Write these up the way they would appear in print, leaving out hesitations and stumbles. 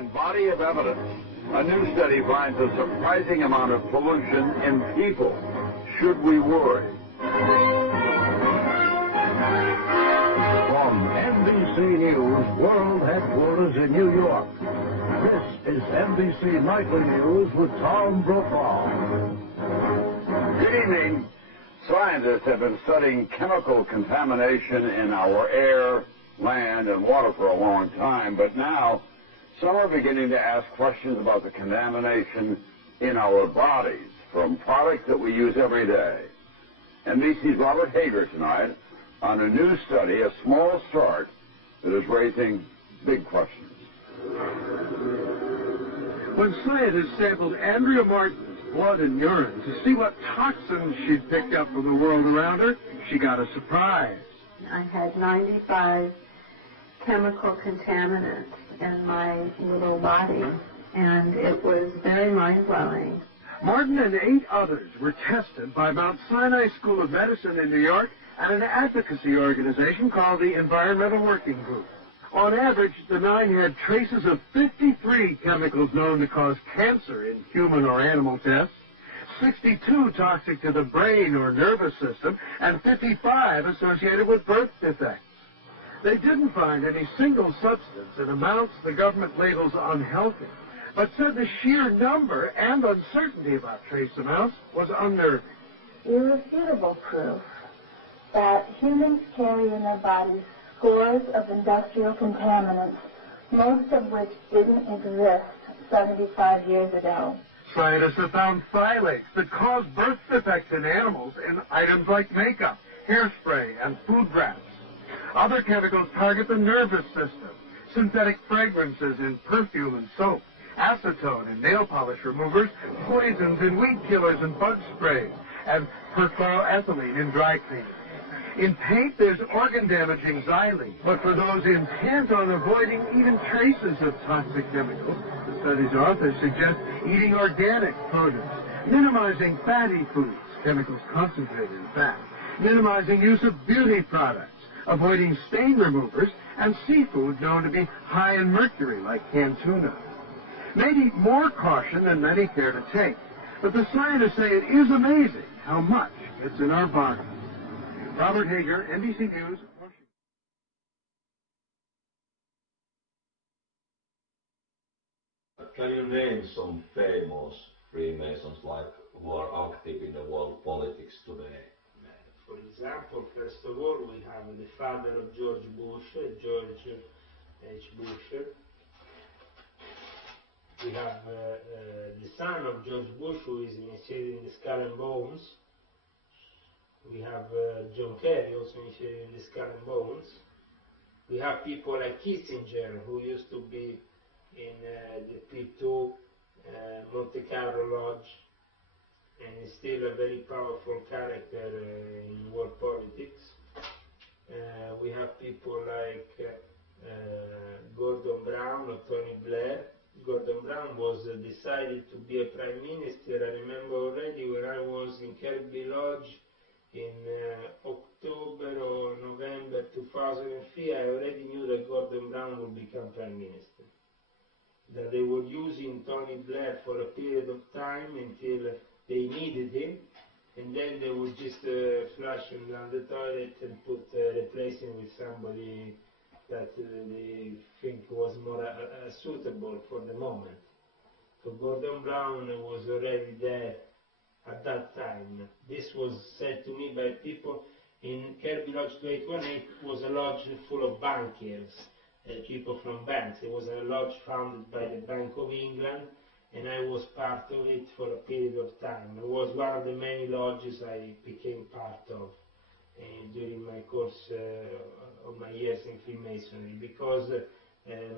and body of evidence. A new study finds a surprising amount of pollution in people. Should we worry? From NBC News World Headquarters in New York, this is NBC Nightly News with Tom Brokaw. Good evening. Scientists have been studying chemical contamination in our air, land, and water for a long time, but now some are beginning to ask questions about the contamination in our bodies from products that we use every day. NBC's Robert Hager tonight on a new study, a small start, that is raising big questions. When scientists sampled Andrea Martin's blood and urine to see what toxins she'd picked up from the world around her, she got a surprise. I had 95 chemical contaminants in my little body, and it was very mind-blowing. Martin and 8 others were tested by Mount Sinai School of Medicine in New York and an advocacy organization called the Environmental Working Group. On average, the 9 had traces of 53 chemicals known to cause cancer in human or animal tests, 62 toxic to the brain or nervous system, and 55 associated with birth defects. They didn't find any single substance in amounts the government labels unhealthy, but said the sheer number and uncertainty about trace amounts was unnerving. Irrefutable proof that humans carry in their bodies scores of industrial contaminants, most of which didn't exist 75 years ago. Scientists have found phthalates that cause birth defects in animals in items like makeup, hairspray, and food wraps. Other chemicals target the nervous system, synthetic fragrances in perfume and soap, acetone in nail polish removers, poisons in weed killers and bug sprays, and perfluoroethylene in dry cleaning. In paint, there's organ-damaging xylene, but for those intent on avoiding even traces of toxic chemicals, the study's authors suggest eating organic produce, minimizing fatty foods, chemicals concentrated in fat, minimizing use of beauty products, avoiding stain removers, and seafood known to be high in mercury, like canned tuna. Maybe more caution than many care to take, but the scientists say it is amazing how much gets in our bodies. Robert Hager, NBC News, Washington. Can you name some famous Freemasons who are active in the world politics today? For example, first of all, we have the father of George Bush, George H. Bush. We have the son of George Bush, who is initiated in the Skull and Bones. We have John Kerry, also initiated in the Skull and Bones. We have people like Kissinger, who used to be in the P2 Monte Carlo Lodge, and is still a very powerful character in world politics. We have people like Gordon Brown or Tony Blair. Gordon Brown was decided to be a prime minister. I remember already when I was in Kirby Lodge in October or November 2003, I already knew that Gordon Brown would become prime minister. That they were using Tony Blair for a period of time until they needed him, and then they would just flush him down the toilet and replace him with somebody that they think was more suitable for the moment. So Gordon Brown was already there at that time. This was said to me by people in Kirby Lodge 2818. Was a lodge full of bankers, people from banks. It was a lodge founded by the Bank of England, and I was part of it for a period of time. It was one of the many lodges I became part of during my course of my years in Freemasonry, because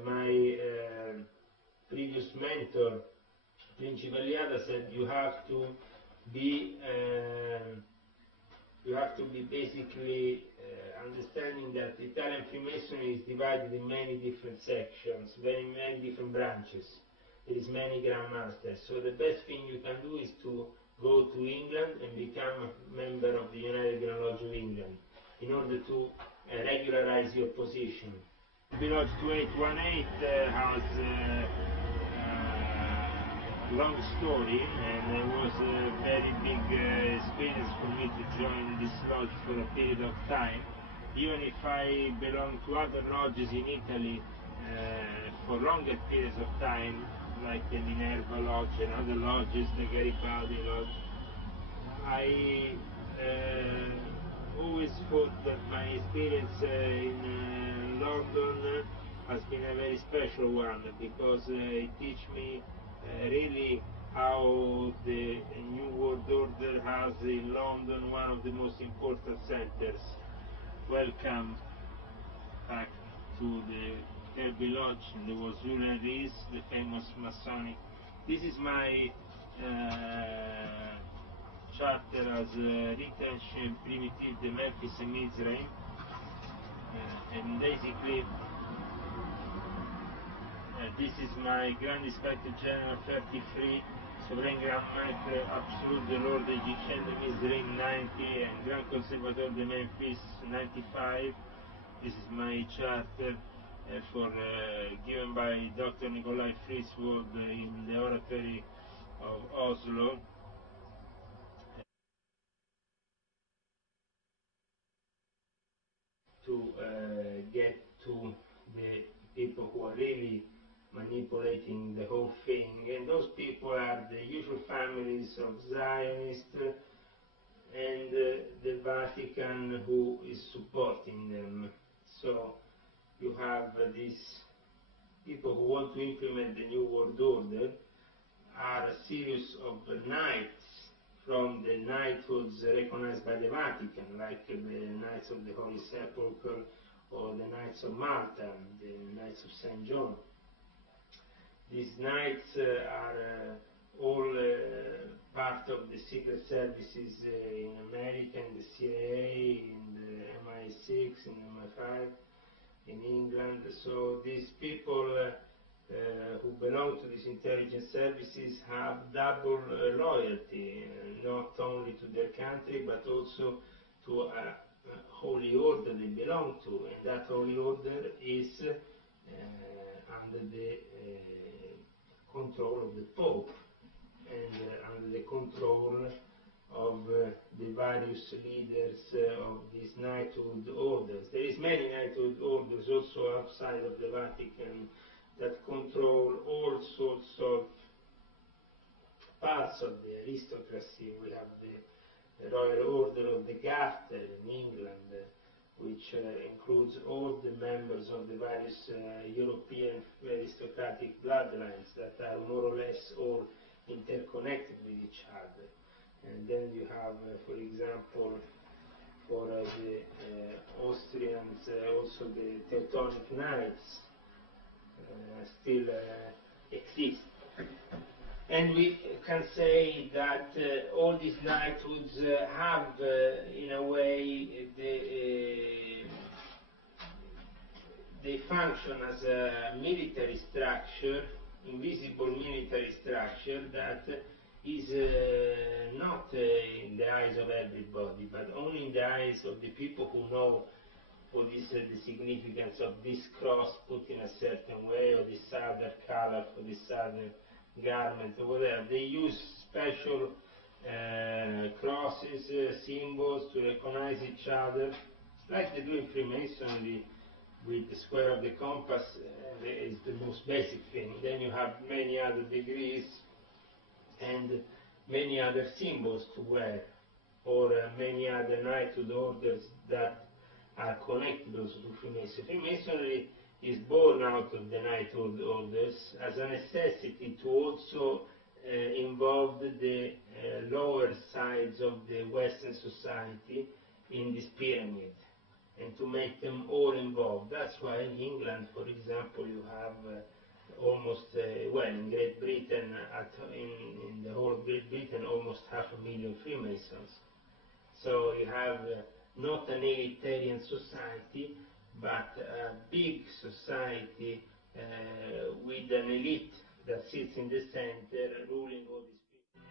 my previous mentor, Principal Liada, said you have to be basically understanding that Italian Freemasonry is divided in many different sections, many different branches. There is many Grand Masters. So the best thing you can do is to go to England and become a member of the United Grand Lodge of England in order to regularize your position. Village 2818 has a long story, and it was a very big experience for me to join this lodge for a period of time. Even if I belong to other lodges in Italy for longer periods of time, like the Minerva Lodge and other lodges, the Garibaldi Lodge, I always thought that my experience in London has been a very special one, because it teach me really how the New World Order has in London one of the most important centers. Welcome back to the Kirby Lodge, there was Julian Rees, the famous Masonic. This is my charter as retention primitive the Memphis and Mizraim, and basically this is my Grand Inspector General 33, Souverain Grand Maître Absolute de l'Ordre Égyptien de Mizraim 90, and Grand Conservateur de Memphis 95. This is my charter given by Dr. Nikolai Friswold in the oratory of Oslo. To get to the people who are really manipulating the whole thing, and those people are the usual families of Zionists and the Vatican, who is supporting them. So you have these people who want to implement the New World Order are a series of knights from the knighthoods recognized by the Vatican, like the Knights of the Holy Sepulchre or the Knights of Malta, the Knights of St. John. These knights are all part of the secret services in America, in the CIA, in the MI6, in MI5, in England. So these people who belong to these intelligence services have double loyalty, not only to their country but also to a holy order they belong to, and that holy order is under the control of the Pope and under the control of the various leaders of these knighthood orders. There is many knighthood orders also outside of the Vatican that control all sorts of parts of the aristocracy. We have the Royal Order of the Garter in England, which includes all the members of the various European aristocratic bloodlines that are more or less all interconnected with each other. And then you have, for example, for the Austrians, also the Teutonic Knights still exist. And we can say that all these knighthoods have, in a way, they function as a military structure, invisible military structure that is not in the eyes of everybody, but only in the eyes of the people who know what is the significance of this cross put in a certain way, or this other color for this other garment, or whatever. They use special crosses, symbols to recognize each other, like they do in Freemasonry with the square of the compass. Is the most basic thing. Then you have many other degrees and many other symbols to wear, or many other knighthood orders that are connected also to Freemasonry. Freemasonry is born out of the knighthood orders as a necessity to also involve the lower sides of the Western society in this pyramid, and to make them all involved. That's why in England, for example, you have almost, well, in Great Britain, in the whole of Great Britain, almost 500,000 Freemasons. So you have not an elitarian society, but a big society with an elite that sits in the center, ruling all these people.